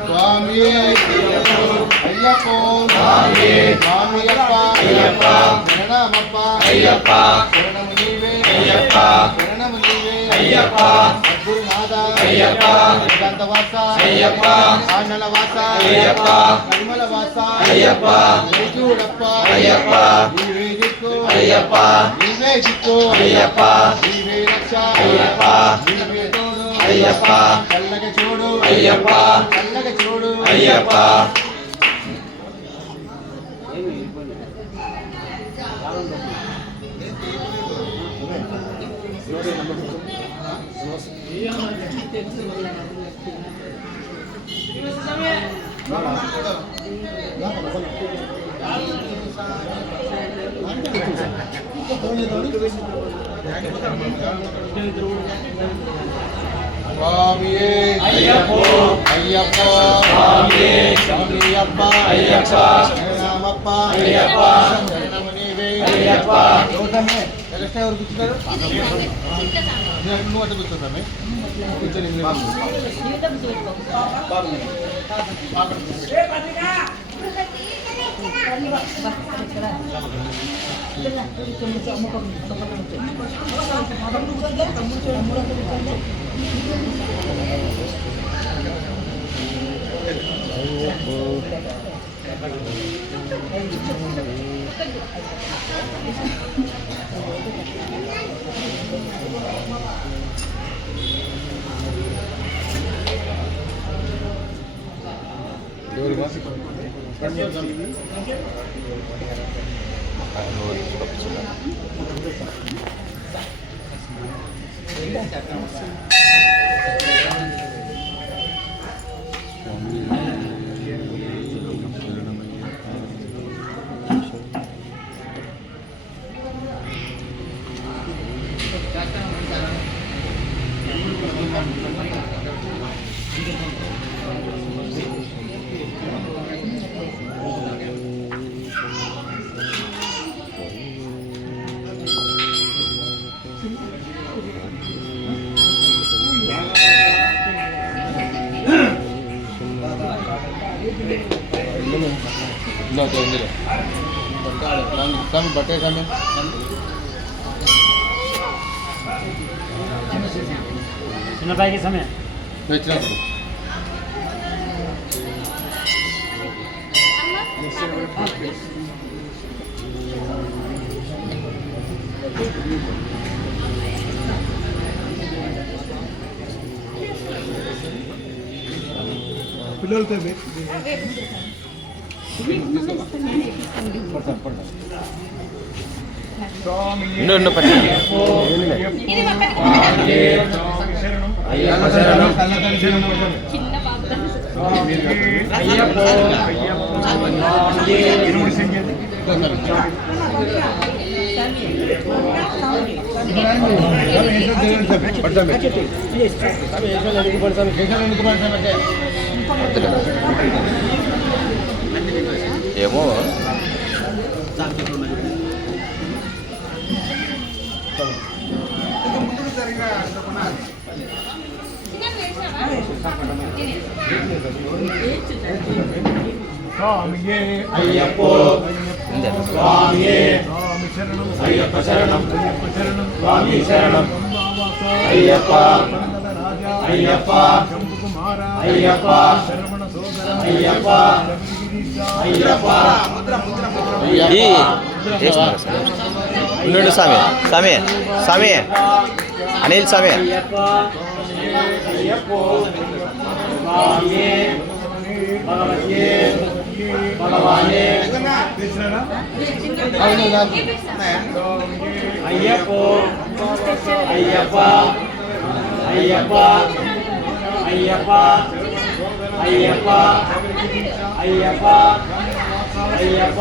சுவாமியே ஐயப்போ சுவாமியப்பா சரணமப்பா சரணம் நீவே சரணம் நீவே குருநாதா வேதாந்தவாசா ஆனலவாசா கரிமலவாசா மைசூரப்பா நீவே దిక్కు నీవే రక్ష నీవే తోడు చల్లగా చూడు చల్లగా చూడు స్వామియే అయ్యప్పో స్వామియే శరణమప్ప శరణమప్ప శరణము నీవే ఎలక్షన్ ఎవరు కూర్చున్నారు? నువ్వు అట్లా కూర్చుంటామే बटे समय చిన్నపాయి సమయం పిల్లలతో ఏమో స్వామియే అయ్యప్పో స్వామియే అయ్యప్ప శరణం స్వామి శరణం అయ్యప్ప అయ్యప్ప అయ్యప్ప అయ్యప్ప అయ్యప్ప ఉండు స్వామి అనిల్ స్వామి అయ్యప్ప అయ్యప్ప అయ్యప్ప అయ్యప్ప అయ్యప్ప అయ్యప్ప అయ్యప్ప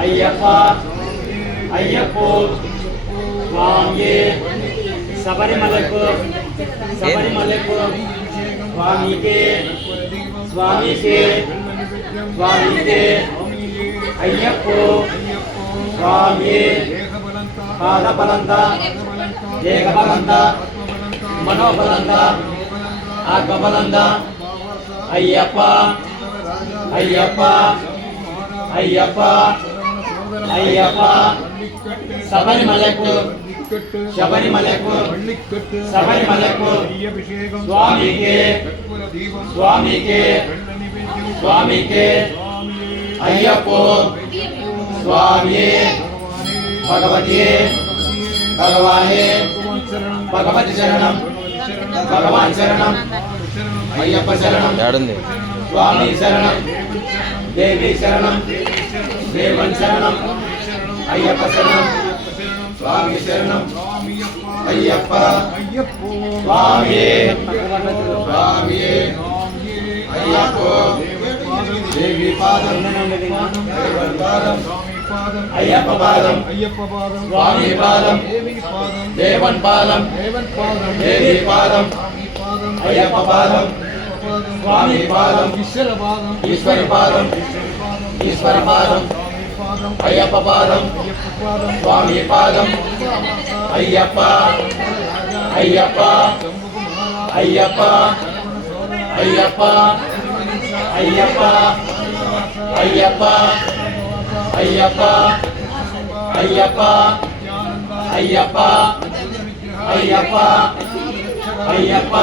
అయ్యప్ప అయ్యప్ప స్వామియే శబరిమలకు స్వామికే స్వామికే అయ్యప్ప స్వామియే పాదబలంత దేహబలంత మనోబలంత ఆత్మబలంత అయ్యప్ప అయ్యప్ప అయ్యప్ప అయ్యప్ప శబరిమలకు శబరిమలకు శబరిమలకు స్వామికే స్వామికే స్వామికే అయ్యప్పో స్వామియే భగవతియే భగవానే భగవతి శరణం భగవాన్ శరణం అయ్యప్ప శరణం ఏడుంది స్వామి శరణం దేవి శరణం దేవన్ శరణం అయ్యప్ప శరణం స్వామి శరణం అయ్యప్ప స్వామియే స్వామియే అయ్యప్పో దేవి పాదం అయ్యప్ప పాదం స్వామి పాదం దేవన్ పాదం దేవి పాదం అయ్యప్ప పాదం స్వామి పాదం ఈశ్వరి పాదం ఈశ్వర పాదం అయ్యప్ప పాదం స్వామి పాదం అయ్యప్ప అయ్యప్ప అయ్యప్ప అయ్యప్ప అయ్యప్ప అయ్యప్ప అయ్యప్ప అయ్యప్ప అయ్యప్ప అయ్యప్ప అయ్యప్ప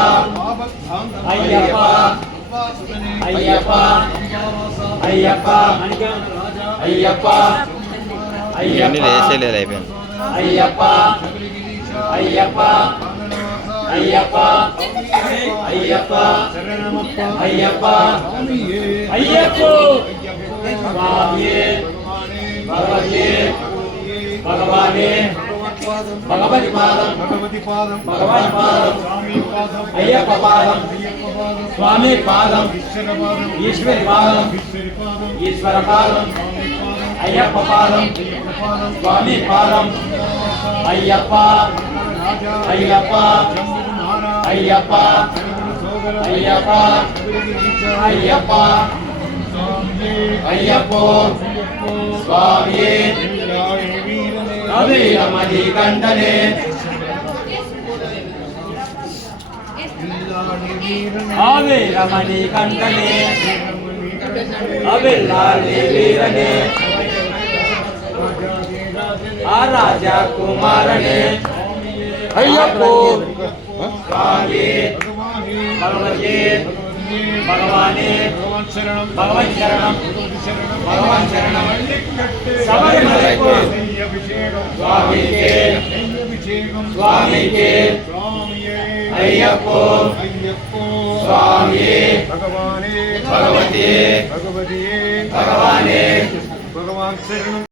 అయ్యప్ప అయ్యప్ప అయ్యప్ప అయ్యప్ప ఇవన్నీ వేసేయలేదు అయిపోయింది అయ్యప్ప అయ్యప్ప అయ్యప్ప అయ్యప్ప అయ్యప్ప అయ్యప్ప స్వామియే భగవతియే భగవానే భగవతి పాదం భగవాన్ పాదం అయ్యప్ప పాదం స్వామి పాదం ఈశ్వరి పాదం ఈశ్వర పాదం అయ్యప్ప పాదం స్వామి పాదం అయ్యప్ప అయ్యప్ప అయ్యప్ప అయ్యప్ప అయ్యప్ప అయ్యప్పో స్వామియే అభిరమణి కంఠనే అభిరమణి కంఠనే అభిలాలి వీరనే ఆ రాజా కుమారనే అయ్యప్పో స్వామి భగవతి భగవానే భగవన్ శరణం భగవాన్ శరణం శబరిమలకు స్వామికే స్వామికే అయ్యప్పో స్వామియే భగవతియే భగవానే భగవాన్ శరణం